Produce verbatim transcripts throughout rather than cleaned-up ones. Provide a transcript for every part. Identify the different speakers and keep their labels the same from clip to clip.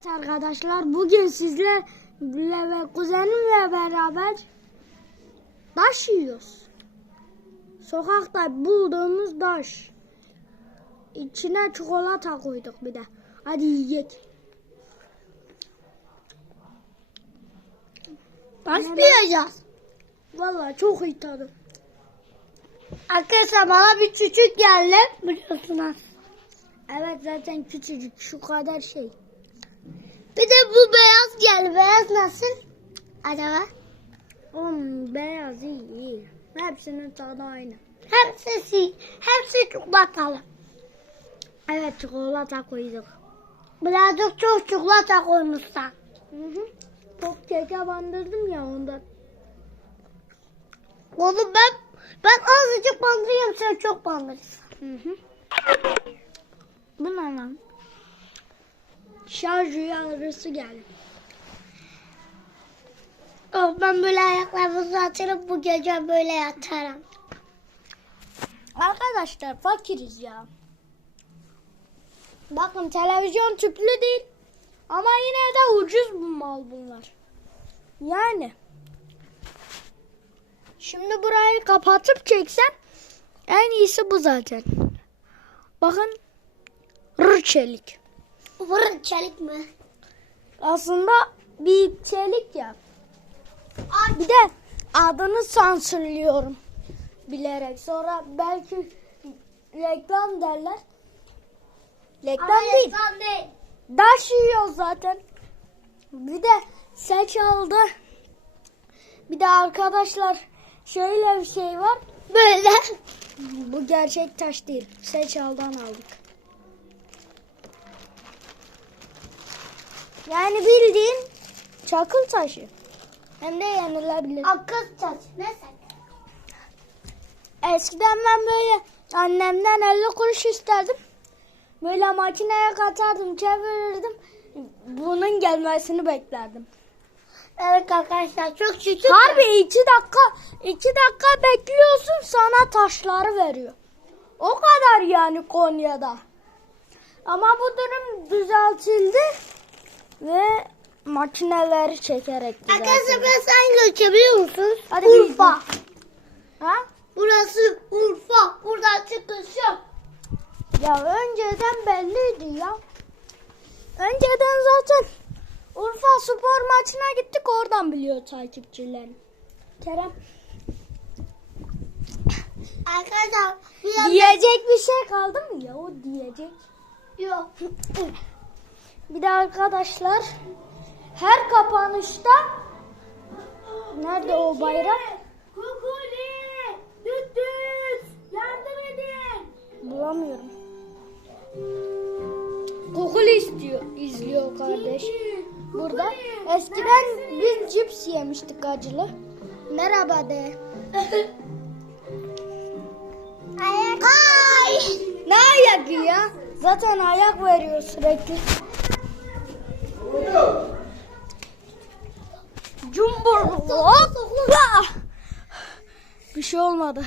Speaker 1: Arkadaşlar bugün sizlerle ve kuzenimle beraber taş yiyoruz. Sokakta bulduğumuz taş. İçine çikolata koyduk bir de. Hadi yiyelim.
Speaker 2: Taş mı yiyeceğiz?
Speaker 1: Vallahi çok iyi tadı.
Speaker 2: Arkadaşlar bana bir küçük geldi biliyorsunuz.
Speaker 1: Evet zaten küçücük şu kadar şey.
Speaker 2: Bir de bu beyaz geldi. Beyaz nasıl? Acaba?
Speaker 1: Oğlum beyaz iyi iyi. Hepsinin tadı aynı.
Speaker 2: Hepsi, hepsi çikolatalı.
Speaker 1: Evet çikolata koyduk.
Speaker 2: Birazcık çok çikolata koymuşlar.
Speaker 1: Hı hı. Çok keke bandırdım ya ondan.
Speaker 2: Oğlum ben ben azıcık bandırıyorum, sen çok bandırırsın.
Speaker 1: Hı hı.
Speaker 2: Bu ne lan?
Speaker 1: Şarj uyarısı geldi.
Speaker 2: Oh, ben böyle ayaklarımı açarım, bu gece böyle yatarım.
Speaker 1: Arkadaşlar fakiriz ya. Bakın televizyon tüplü değil. Ama yine de ucuz bu mal bunlar. Yani. Şimdi burayı kapatıp çeksem en iyisi bu zaten. Bakın. Rır çelik.
Speaker 2: Vurun çelik mi?
Speaker 1: Aslında bir çelik ya. Bir de adını sansürlüyorum. Bilerek. Sonra belki reklam derler. Reklam
Speaker 2: Ama
Speaker 1: değil.
Speaker 2: insan değil.
Speaker 1: Daş yiyor zaten. Bir de saç aldı. Bir de arkadaşlar şöyle bir şey var.
Speaker 2: Böyle.
Speaker 1: Bu gerçek taş değil. Seçal'dan aldık. Yani bildiğin çakıl taşı. Hem de yenilebilir.
Speaker 2: Akıl taş. Neyse.
Speaker 1: Eskiden ben böyle annemden elli kuruş isterdim. Böyle makineye katardım, çevirirdim. Bunun gelmesini beklerdim.
Speaker 2: Evet arkadaşlar çok küçük.
Speaker 1: Harbi iki dakika, iki dakika bekliyorsun sana taşları veriyor. O kadar yani Konya'da. Ama bu durum düzeltildi ve makineleri çekerek düzeltildi.
Speaker 2: Arkadaşlar ben sen geçebiliyor musunuz?
Speaker 1: Hadi
Speaker 2: Urfa.
Speaker 1: Ha?
Speaker 2: Burası Urfa. Buradan çıkış yok.
Speaker 1: Ya önceden belliydi ya. Önceden zaten Urfa spor maçına gittik, oradan biliyor takipçilerim. Kerem.
Speaker 2: Arkadaşlar biraz
Speaker 1: Diyecek bir şey kaldı mı ya, o diyecek.
Speaker 2: yok.
Speaker 1: Bir de arkadaşlar her kapanışta nerede o bayrak?
Speaker 2: Kukuli. Düt düt. Yardım edin.
Speaker 1: Bulamıyorum. Google istiyor, izliyor kardeş. Burada eskiden biz cips yemiştik acılı. Merhaba de.
Speaker 2: Ayak. Ay.
Speaker 1: Ne ayak ya? Zaten ayak veriyor sürekli. Cumbur. Hoppa. Bir şey olmadı.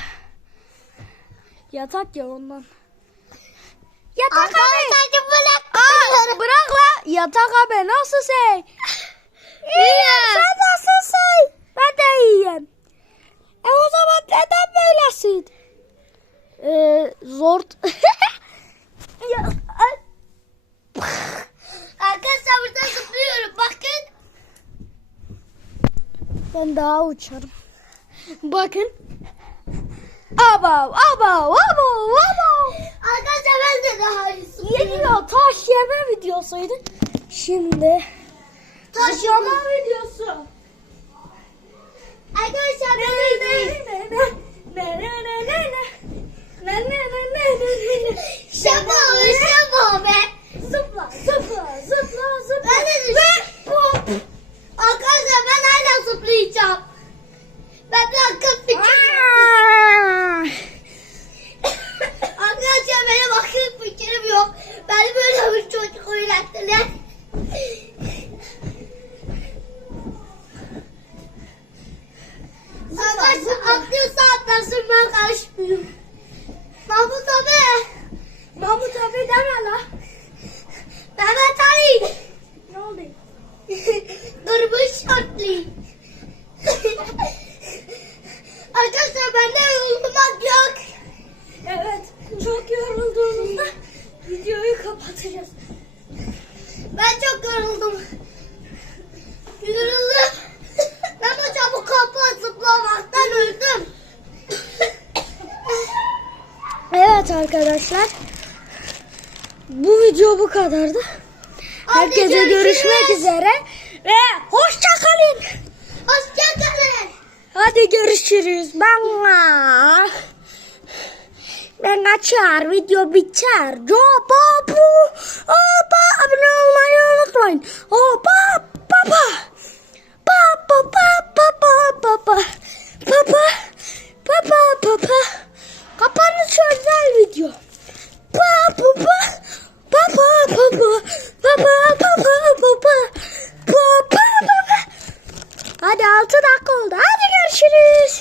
Speaker 1: Yatak ya ondan. Yatak abi.
Speaker 2: Arkadaşlar bırak.
Speaker 1: Aa, bırak la. Yatak abi nasıl şey? İyiyim. Sen nasıl şey? Ben de iyiyim. E o zaman neden böylesin? Ee, zor. Ya, ay.
Speaker 2: Arkadaşlar burada zıplıyorum. Bakın.
Speaker 1: Ben daha uçarım. Bakın. Abav, abav, abav, abav.
Speaker 2: Arkadaşlar ben de daha iyi zıplıyorum.
Speaker 1: Geliyor taş yeme videosuydu. Şimdi
Speaker 2: Taş
Speaker 1: zıplama
Speaker 2: yeme.
Speaker 1: videosu.
Speaker 2: Arkadaşlar
Speaker 1: Ne
Speaker 2: ben
Speaker 1: ne
Speaker 2: de
Speaker 1: ne ne ne ne ne ne ne. Ne ne ne ne ne ne.
Speaker 2: şapa şapa be.
Speaker 1: Zıpla zıpla zıpla zıpla.
Speaker 2: Ben de düştüm. Arkadaşlar ben hala zıplayacağım. Ben bir akıl fikrim yok.
Speaker 1: Aa!
Speaker 2: Arkadaşlar benim akıl fikrim yok. Beni böyle bir çocuk oynattılar. Arkadaşlar atlıyorsa atlasın, ben karışmıyorum. Mahmut abi.
Speaker 1: Mahmut abi deme la.
Speaker 2: Mehmet Ali. yoruldum. Yoruldum. Ben de çabuk kapı zıplamaktan öldüm.
Speaker 1: Evet arkadaşlar. Bu video bu kadardı.
Speaker 2: Hadi
Speaker 1: Herkese
Speaker 2: görüşürüz.
Speaker 1: görüşmek üzere. Ve hoşça kalın.
Speaker 2: Hoşçakalın.
Speaker 1: Hadi görüşürüz. Ben ben kaçar. Video biter. Hoppa bu. Hoppa abone olmayı unutmayın. Hoppa papa. Papa papa papa. Papa. Papa papa. Kapanış özel video. Papa papa. Papa papa. Papa papa papa. Papa papa. Hadi altı dakika oldu. Hadi görüşürüz.